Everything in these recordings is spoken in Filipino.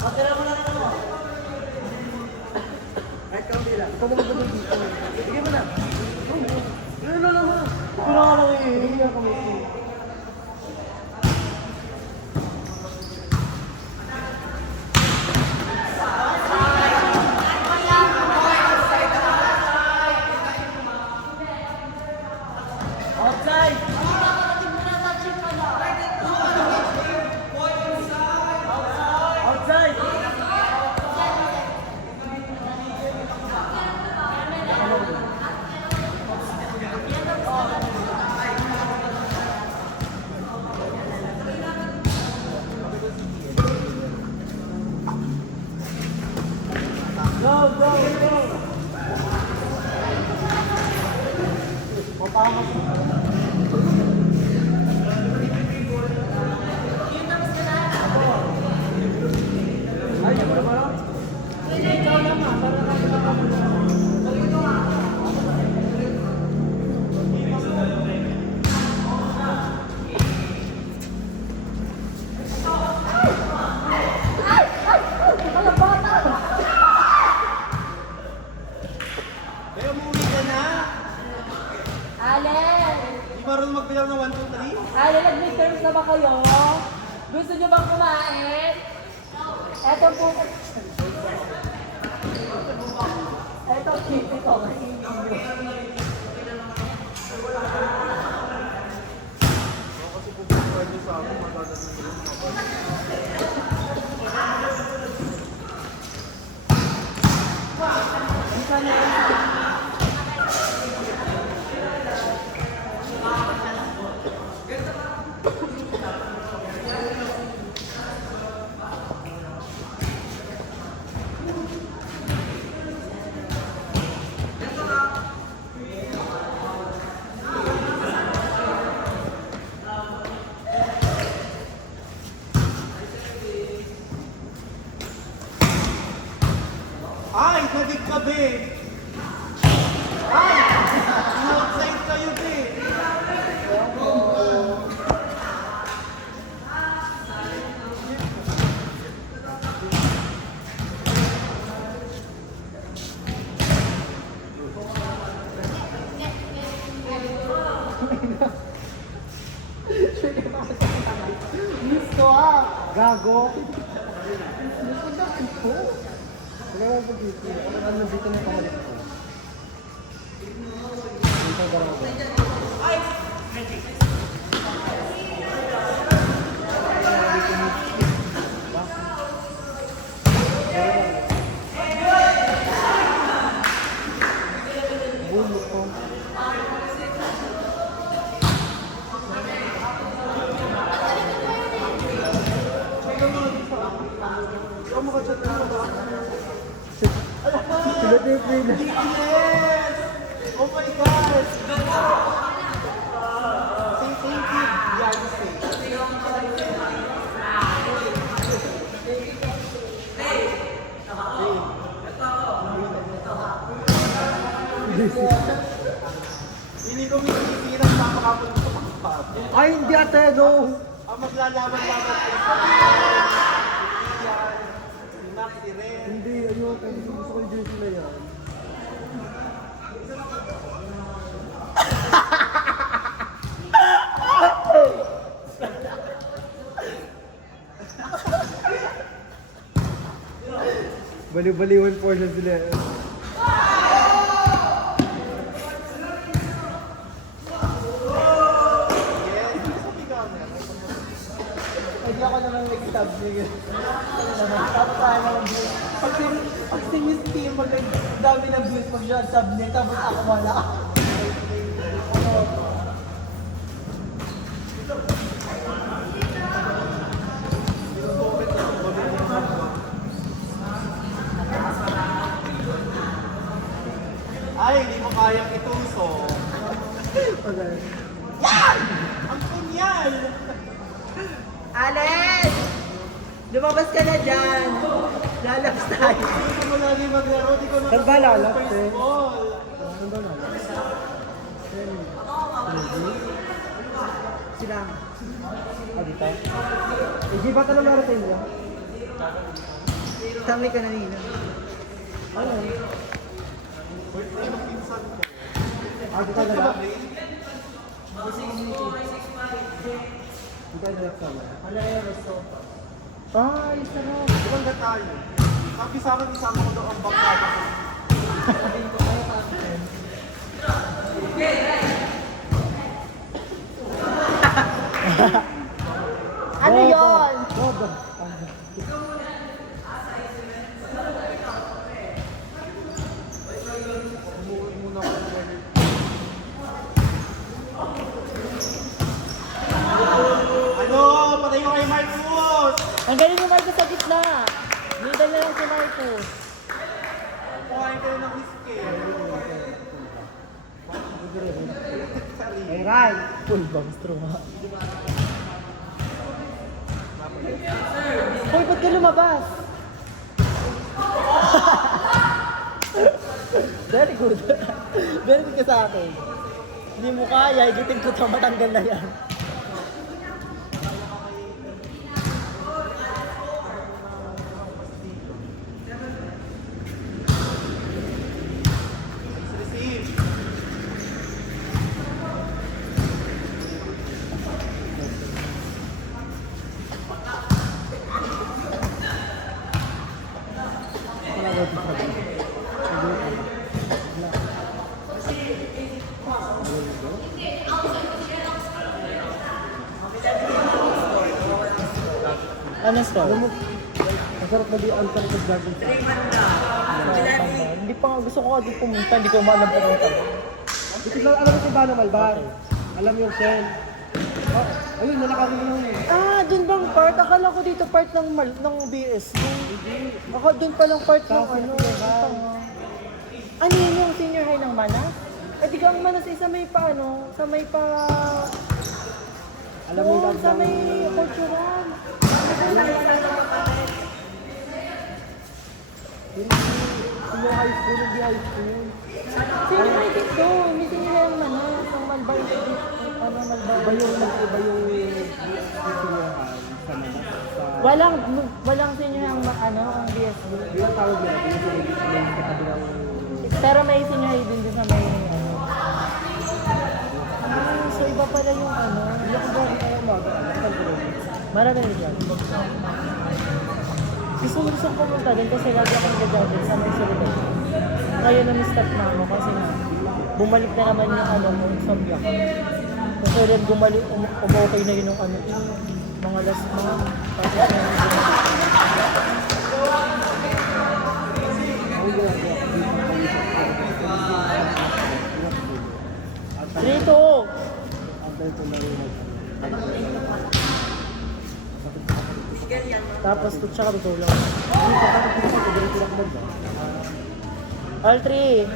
Patira mo na naman. Kahit kaunti lang. Ikaw mo magdamag dito. Sige mo na. Ano na naman? Ito na nga lang hindi nga kami. Outside! Outside! Go, go, go! Papamas. Ay, ano ba? Ikaw naman, para Kaya umuwi ka na? Allen! Di marunong magbilang ng 1, 2, 3? Allen, nag-midterms na ba kayo? Gusto nyo bang kumain? Eto po. Eto, cake ito. Kasi pupunta niyo sa akin, magdadaan na sila. Ay, nagig ka, be! Ay! Outside kayo, be! Gusto ah! Gago! Gusto na ito! Kaya mo dito. Ano nandito na pamalit ko? Dito ba ako? Bulo ko. Ikaw mo ka-chat na ba? Sila tayo free na. Yes! Oh my God! Say thank you. Yeah, just say. Hindi ko minisiran sa makapon ko pagpap. Ay, hindi ate, no! Ang maglalaban-laban ko sa si Max, si Ren. Hindi, ayoko. Gusto ko yung sila yan. Bali-baliwan portion sila. Hindi ako naman nag-stab niya. Tapos tayo naman views. Pag si Miss Team, dami ng views pag siya sub niya, tapos ako wala. Ay, hindi mo kayang ituso. Okay. Yan! Ang kunyal! Allen! Lumabas ka na dyan! Lalabas tayo. Hindi mo lagi maglaro, di ko na Saan ba lalak, first eh? ball. Ano ba na? Sila. Ah, dito? Hindi ba tanong meron sa inyo? Tami ka na nila. Ano? Birthday ng pinsan ko. Ah, dito na lang? Dito na lang. Ano yung resto? Ah, isa na. Ibang tayo. Sabi sa akin, isama ko daw ang bangkada ko. Ano yon? Umuwi muna ako ng galit. Ano? Patay ko kay Marcos! Ang galing yung Marcos sa gitna. Middle na lang si Marcos. Kuhain kayo ng whiskey. Hey, Ray! Full bang straw ha? Hoy, ba't ka lumabas? Very good. Very good ka sa akin. Hindi mo kaya, higitin ko ito, matanggal na yan. Receive. Ano store? Alam mo, masarap na di ang sarap ng garden sa hindi pa nga gusto ko nga dito pumunta, hindi ko maalam pa rin kami. Dito lang, alam mo kung paano Malbar? Alam yung Shell. Oh, ayun, nalakarin mo lang yun. Ah, dun bang part? Akala ko dito part ng BSB. Ako dun palang part ng ano. Ano yun yung senior high ng Manas? Eh di ka ang Manas isa may pa ano, sa may pa... Alam mo yung sa may cultural. Senior high school, hindi high school. Senior high dito, may senior high ang Manas, ang Malbar. Ano Malbar? Iba yung senior high sa Manas. Walang senior high ang ano, ang BSB. Yung tawag nila, yung katabilang... Pero may senior high din sa may ano. Ah, so iba pala yung ano. Yung kung kaya Marami rin dyan. Gusto ko pumunta din kasi lagi akong nag-judge sa mga salita. Ngayon na-stop na ako kasi nga, bumalik na naman yung ano mo sa vlog. Kasi rin bumalik, okay na yun yung ano, mga last mga tapos na 3-2! Tapos tsaka tutulong. All 3.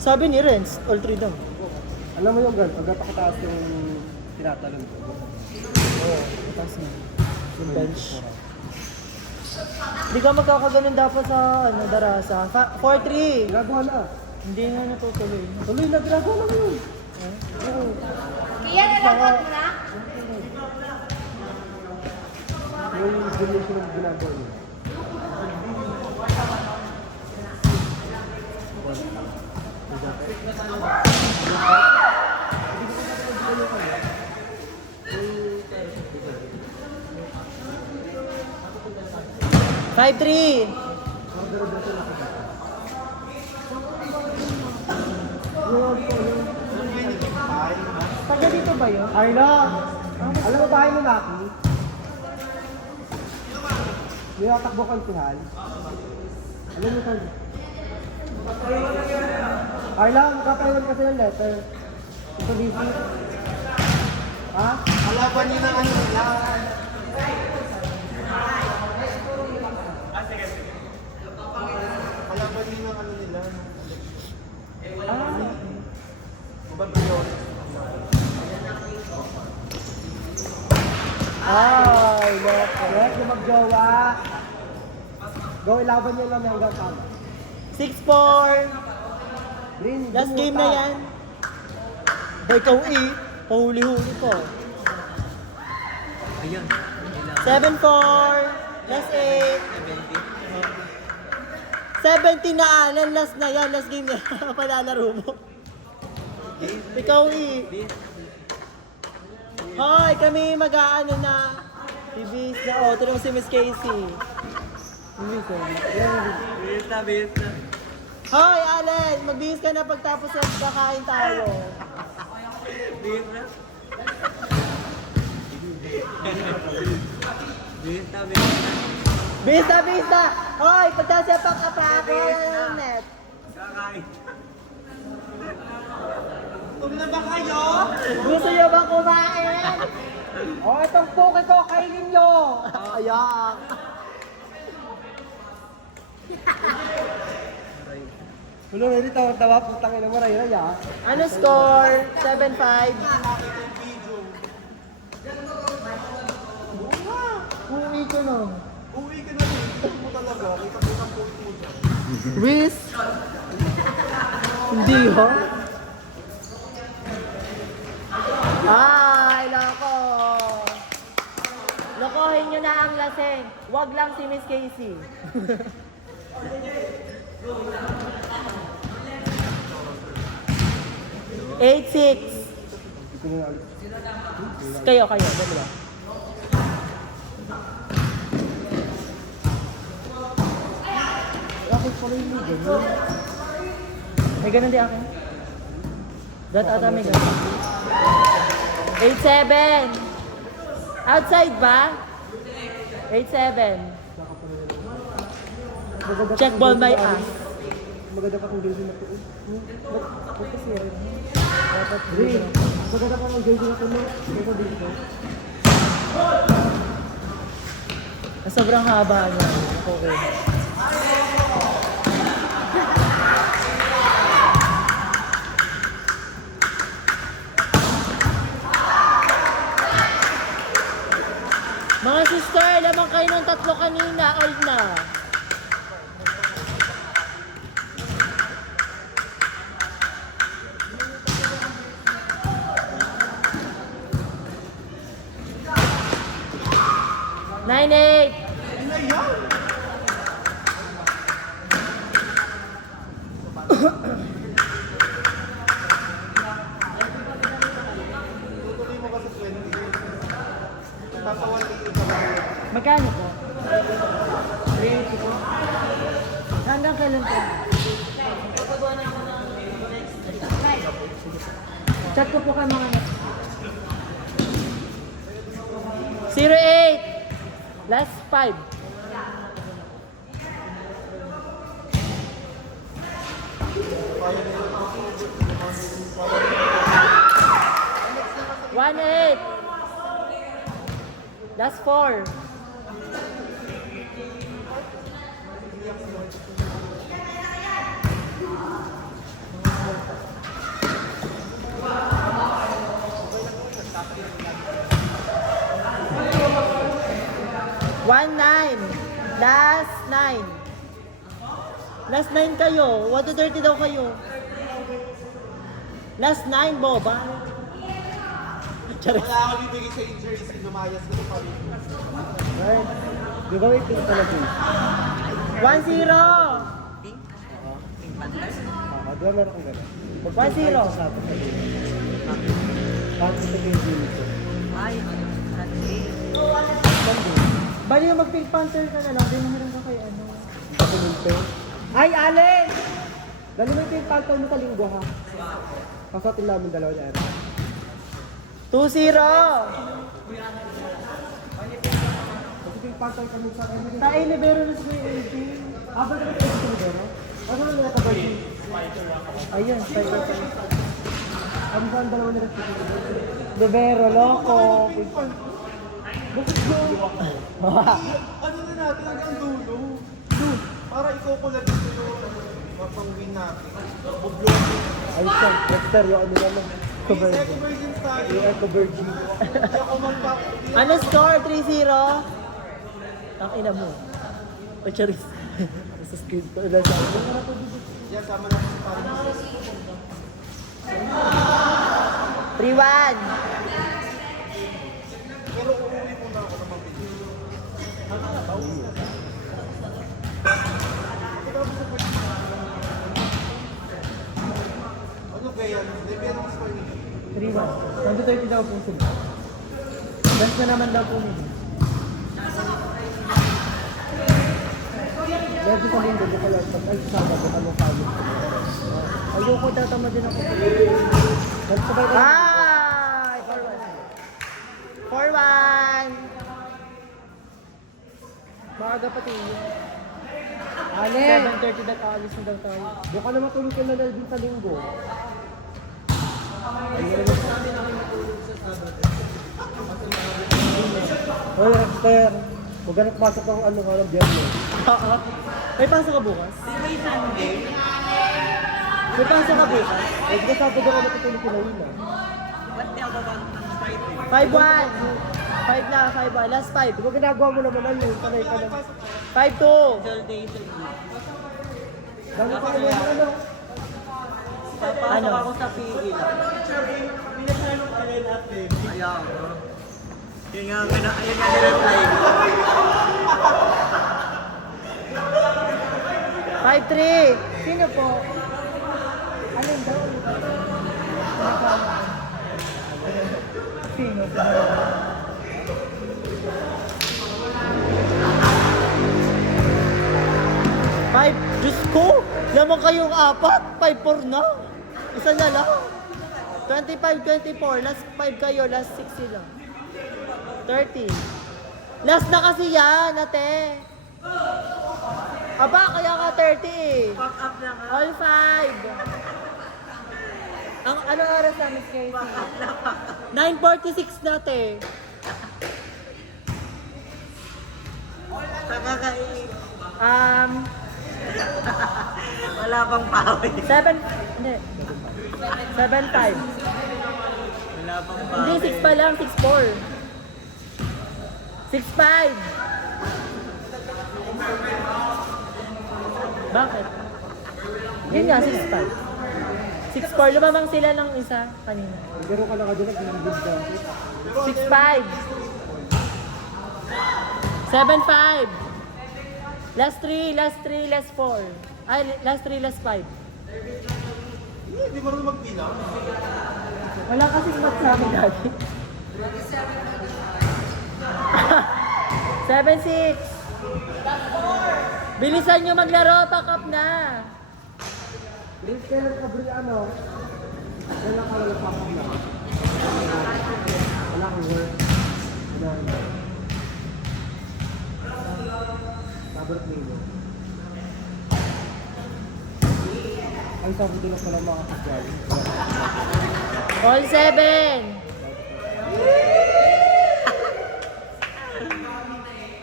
Sabi ni Renz, all 3 daw. Alam mo yung gan, pag napakataas yung tinatalon ko. Oo, mataas na. Yung bench. Hindi ka magkakaganon dapat sa ano, darasa. 4-3. Ginagawa na. Hindi nga natutuloy. Tuloy na, ginagawa na yun. Oo. Kaya nilagod mo na? Yung donation ng ginagawa niya. Five, 3. Taga dito ba yun? Ayla! Alam mo bahay mo, Maki? Yung natakbo kang tihal. Alam mo tayo. Ayla, magkapaiwan kasi ng letter. Ito DC. Ha? Alaban niyo ng ano nila. Alaban niyo ng ano nila. Babylon. Ay, letter. Yung magjowa. Go, ilaban niyo lang hanggang tama. 6-4. Rin, Last game na yan. Hoy, ikaw pahuli-huli ko. Ayun. 7-4. Last 8. 70 na Alan. Last na yan. Last game na yan. Palalaro mo. Ikaw Hoy, kami mag-aano na. Bibis na. Ito naman si Miss Casey. Bihis na, bihis na. Hoy, Allen! Magbihis ka na pagtapos na kakain tayo. Bihis na. Bihis na, bihis na. Bihis na! Hoy, pagtasepak ka pa ako ng net. Kakain. Gusto niyo bang kumain? Itong puki ko, kainin niyo. Ayan. Wala na rin tawa-tawa, putang ina mo rin, ya. Ano score? 7-5. Uwi ko na. Uwi ka na rin. Ito mo talaga. Kita mo ng point mo dyan. Riz? Hindi ho. Ay, loko. Lokohin nyo na ang laseng. Wag lang si Miss Casey. Eight, six. Kayo, dalawa. Bakit pala yung may ganyan? May ganun di akin. Dat ata may ganun. 8-7. Outside ba? 8-7. Check ball my ass. Maganda pa kung jersey na to. Ba't kasi rin? Dapat rin. Maganda pa kung jersey na to. Kaya dito. Sobrang haba niya. Okay. Mga sister, lamang kayo ng tatlo kanina. Old na. Nine, eight. Tutuloy mo ba sa 20? Papawalin ko ka ba? Magkano po? 380 po. Hanggang kailan po? Chat ko po kayo mga net. 08! Last 5. One eight. Last 4. One nine. Last 9. Last 9 kayo. 1-30 daw kayo. Last 9, boba. Charis. Wala ako bibigay sa jersey. Lumayas ko pa rin. Right. Di ba wait ito talaga eh? 1-0. Di ba meron kong gano'n? 1-0. Sa atin sa game. Bakit ito yung game ito? Bali yung mag-pink panther ka na lang. Dinahiran ka kay ano. Papununte. Ay, Allen! Dali mo yung pantol mo kalinggo ha. Kasatin namin dalawa niya. 2-0. Kasi yung pantol kami sa kanya. Tayo libero na sa Kuya AJ. Abang ka na kayo sa libero? Ano na nakabali? Ayun, tayo. Ang saan dalawa nila sa Libero, loko. Bakit yun? Ano na natin hanggang dulo? Para ikaw ko lang dito mapang-win natin. Ay, siya. Dexter, yung ano naman. Cover. Eco Virgins tayo. Yung Eco Virgin. Hindi ako magpa... Ano score? 3-0? Ang ina mo. Ay, charis. Sa screen ko. Ilan sa akin. Yan, sama natin si Paris. 3-1. Pero uuwi muna ako ng mabilis. Ano ba yan? Hindi, pero mas score nito. 3-1. 1-30 daw po sila. Dance na naman daw po nila. Medyo sa linggo, di ko lang. Ay, Sabado, ano pagod. Ayoko, tatama din ako. Nagsabay ka. Ay! 4-1. 4-1. Maaga pati. Ale! 7:30 na alis na daw tayo. Doon ka na matulog ka na dahil din sa linggo. Hoy, Esther. Huwag ka na pumasok ng ano nga ng biyernes. Oo. May pasok ka bukas? May Sunday. May pasok ka bukas? Eh, di ka Sabado ka matutulog ka na yun ah. Ba't di ako babang ng Friday? 5-1. 5 na, 5-1. Last 5. Di ba ginagawa mo naman ano yun? Panay ka na. 5-2. All day sa iyo. Dami pa ano ano. Papasok Ano? ako sa PE lang. Ayaw ko. Yun nga, ayun nga nireply ko. 5-3. Sino po? Alin daw? Sino? Five, Diyos ko! Lamang kayong 4, 5-4 na. Isa na lang. 25-24, last 5 kayo, last 6 sila. 30. Last na kasi yan, ate. Aba, kaya ka 30 eh. Fuck up na nga. All 5. Anong oras na, Miss Casey? 9:46 na, ate. Nakakain. Wala pang pawis. 7, hindi. 7:5. Wala pang pawis. Hindi, 6 pa lang, 6:4. 6:5. Bakit? Yun nga, 6:5. 6:4, lumamang sila ng isa kanina. Gano'n ka lang ka doon, nag-ibig ka. 6:5. 7:5. Last 3, last 3, last 4. Ay, last 3, last 5. Hindi marunong magpila. Wala kasing mat sa amin dati. 7-6. Bilisan nyo maglaro, pack up na. Please, kaya nag-abri ano. Kailan ka lang nagpapag na. Wala kang work. Wala. Tablet linggo. Ay, Sabado lang pala makakasgal. All 7.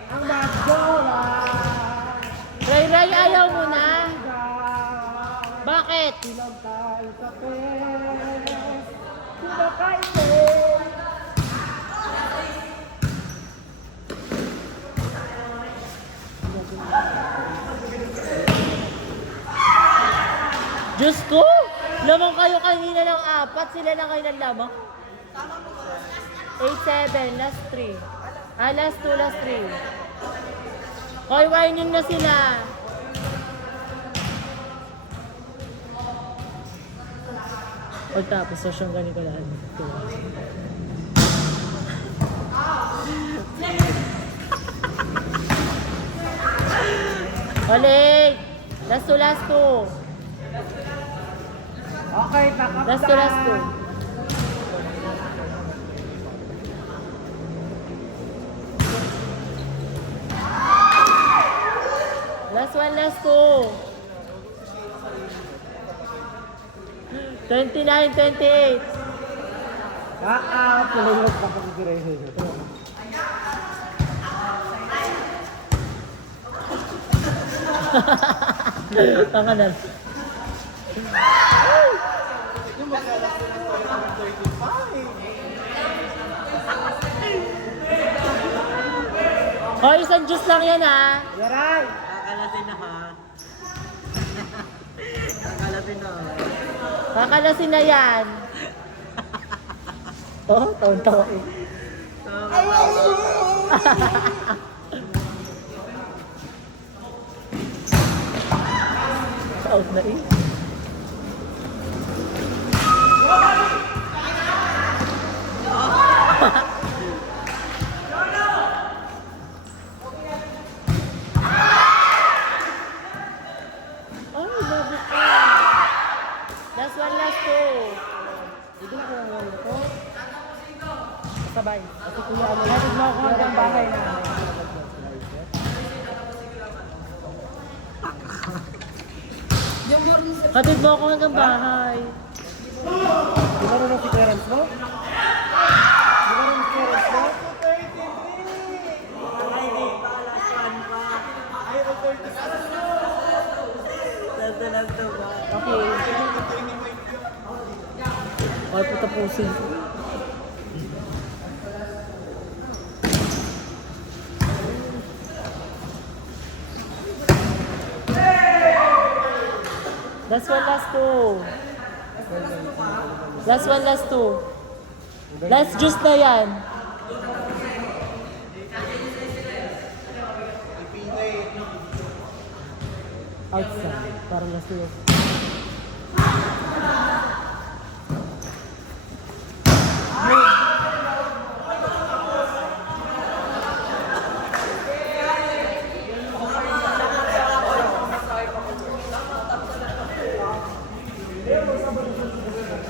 Ang magdora! Ray, ayaw mo na. Bakit? Pinagkay sa pes. Pinagkay pes. Diyos ko! Lamang kayo kanina ng 4, sila na kayo ng lamang. 8-7, last 3. Ah, last 2, last 3. Hoy, whining na sila. Pagtapos, so siyang ganito lahat. Balik! Last 2, last 2. Okay, pakap Last 2, last 2. Last 1, last 2. 29, 28. Tulog ka pa si Rene. Tanga na. Yung maglalak ko ng story ng 35. Hoy, isang juice lang yan ha. Yaray! Kakalasin na ha. kakalasin na. Kakalasin na yan. Oh, taon-tawa eh. Out na eh. Ay, love it. Last one, last two. Hindi na kaya nga ito. Sabay. Kasi kuya ano Hatid mo ako hanggang bahay na. Hatid mo ako hanggang bahay. Di ba rin ang si parents mo? Di ba rin ang parents mo? Ay, di pa. Last one pa. Ay, 36. Last to ba? Okay. Ay, puta pusin. Last one, last two. Last one, last two. Last juice na yan. Outside. Para last two.